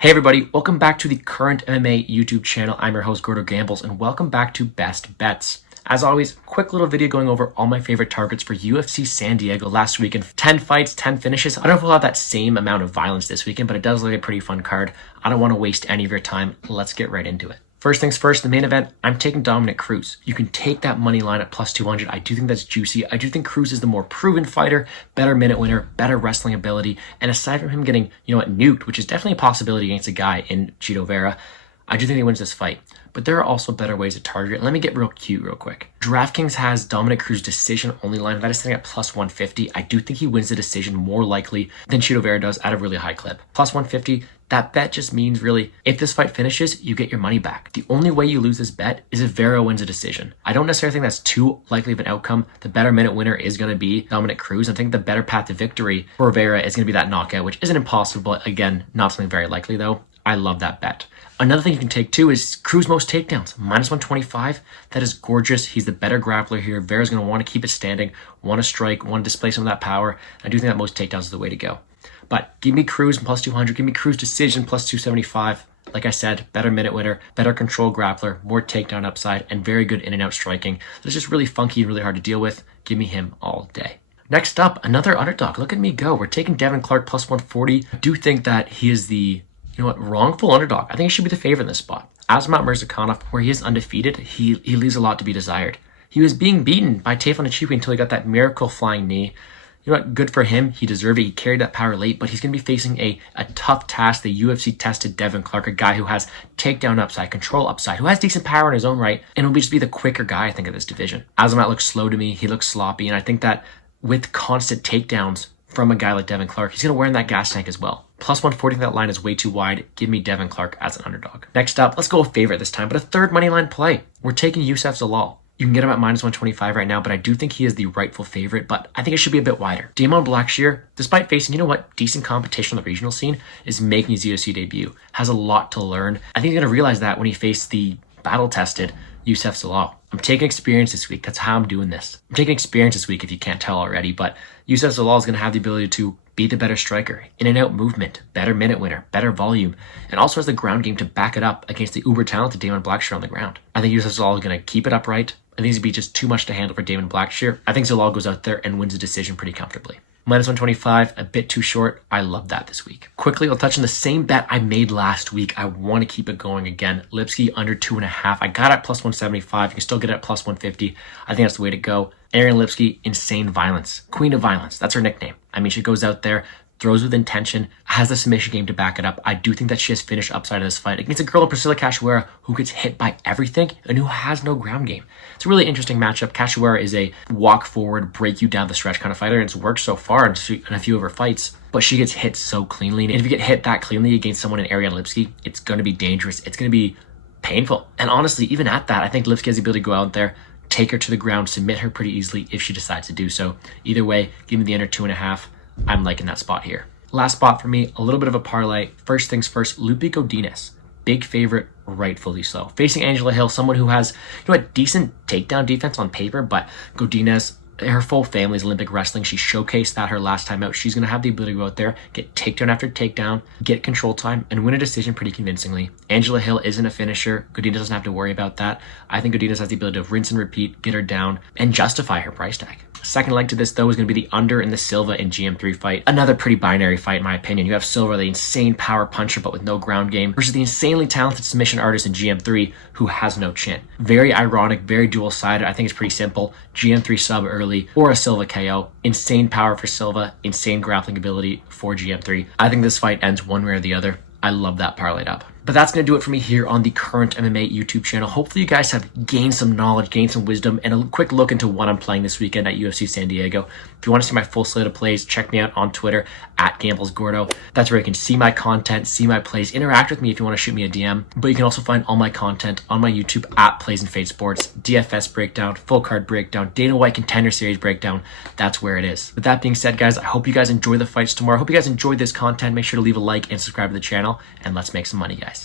Hey everybody, welcome back to the Current MMA YouTube channel. I'm your host, Gordo Gambles, and welcome back to Best Bets. As always, quick little video going over all my favorite targets for UFC San Diego last weekend. 10 fights, 10 finishes. I don't know if we'll have that same amount of violence this weekend, but it does look like a pretty fun card. I don't want to waste any of your time. Let's get right into it. First things first, the main event, I'm taking Cruz. You can take that money line at plus 200. I do think that's juicy. I do think Cruz is the more proven fighter, better minute winner, better wrestling ability. And aside from him getting, nuked, which is definitely a possibility against a guy in Vera, I do think he wins this fight. But there are also better ways to target it. Let me get real cute real quick. DraftKings has Cruz decision only line. That is sitting at plus 150. I do think he wins the decision more likely than Vera does at a really high clip. Plus 150, that bet just means really, if this fight finishes, you get your money back. The only way you lose this bet is if Vera wins a decision. I don't necessarily think that's too likely of an outcome. The better minute winner is going to be Cruz. I think the better path to victory for Vera is going to be that knockout, which isn't impossible. Again, not something very likely though. I love that bet. Another thing you can take too is Cruz most takedowns, minus 125. That is gorgeous. He's the better grappler here. Vera's going to want to keep it standing, want to strike, want to display some of that power. I do think that most takedowns is the way to go. But give me Cruz plus 200, give me Cruz decision plus 275. Like I said, better minute winner, better control grappler, more takedown upside, and very good in and out striking. That's just really funky and really hard to deal with. Give me him all day. Next up, another underdog. Look at me go. We're taking Devin Clark plus 140. I do think that he is the wrongful underdog. I think he should be the favorite in this spot. Azamat Murzakanov, where he is undefeated, he leaves a lot to be desired. He was being beaten by Tafon Achiuwi until he got that miracle flying knee. You know what? Good for him. He deserved it. He carried that power late, but he's going to be facing a tough task. The UFC tested Devin Clark, a guy who has takedown upside, control upside, who has decent power in his own right, and will just be the quicker guy, I think, of this division. Azamat looks slow to me. He looks sloppy, and I think that with constant takedowns from a guy like Devin Clark, he's going to wear in that gas tank as well. Plus 140, that line is way too wide. Give me Devin Clark as an underdog. Next up, let's go a favorite this time, but a third money line play. We're taking Youssef Zalal. You can get him at minus 125 right now, but I do think he is the rightful favorite, but I think it should be a bit wider. Damon Blackshear, despite facing, decent competition on the regional scene, is making his UFC debut. Has a lot to learn. I think he's going to realize that when he faced the battle-tested Youssef Zalal. I'm taking experience this week. That's how I'm doing this. I'm taking experience this week if you can't tell already, but Youssef Zalal is going to have the ability to be the better striker, in and out movement, better minute winner, better volume, and also has the ground game to back it up against the uber talented Damon Blackshear on the ground. I think Youssef Zalal is going to keep it upright. I think it's going to be just too much to handle for Damon Blackshear. I think Zalal goes out there and wins a decision pretty comfortably. Minus 125, a bit too short. I love that this week. Quickly, I'll touch on the same bet I made last week. I want to keep it going again. Lipski under 2.5. I got it at plus 175. You can still get it at plus 150. I think that's the way to go. Ariane Lipski, insane violence. Queen of violence. That's her nickname. I mean, she goes out there, throws with intention, has the submission game to back it up. I do think that she has finished upside of this fight against a girl in Priscilla Cachoeira who gets hit by everything and who has no ground game. It's a really interesting matchup. Cachoeira is a walk forward, break you down the stretch kind of fighter, and it's worked so far in a few of her fights, but she gets hit so cleanly. And if you get hit that cleanly against someone in Ariane Lipski, it's going to be dangerous. It's going to be painful. And honestly, even at that, I think Lipski has the ability to go out there, take her to the ground, submit her pretty easily if she decides to do so. Either way, give me the under 2.5. I'm liking that spot here. Last spot for me, a little bit of a parlay. First things first, Lupe Godinez. Big favorite, rightfully so. Facing Angela Hill, someone who has a decent takedown defense on paper, but Godinez, her full family's Olympic wrestling. She showcased that her last time out. She's going to have the ability to go out there, get takedown after takedown, get control time, and win a decision pretty convincingly. Angela Hill isn't a finisher. Godinez doesn't have to worry about that. I think Godinez has the ability to rinse and repeat, get her down, and justify her price tag. Second leg to this, though, is going to be the under in the Silva and GM3 fight. Another pretty binary fight, in my opinion. You have Silva, the insane power puncher, but with no ground game, versus the insanely talented submission artist in GM3, who has no chin. Very ironic, very dual-sided. I think it's pretty simple. GM3 sub early, or a Silva KO. Insane power for Silva, insane grappling ability for GM3. I think this fight ends one way or the other. I love that parlayed up. But that's going to do it for me here on the Current MMA YouTube channel. Hopefully you guys have gained some knowledge, gained some wisdom, and a quick look into what I'm playing this weekend at UFC San Diego. If you want to see my full slate of plays, check me out on Twitter at GamblesGordo. That's where you can see my content, see my plays, interact with me if you want to shoot me a DM. But you can also find all my content on my YouTube at Plays and Fade Sports, DFS breakdown, full card breakdown, Dana White Contender Series breakdown. That's where it is. With that being said, guys, I hope you guys enjoy the fights tomorrow. I hope you guys enjoyed this content. Make sure to leave a like and subscribe to the channel, and let's make some money, guys.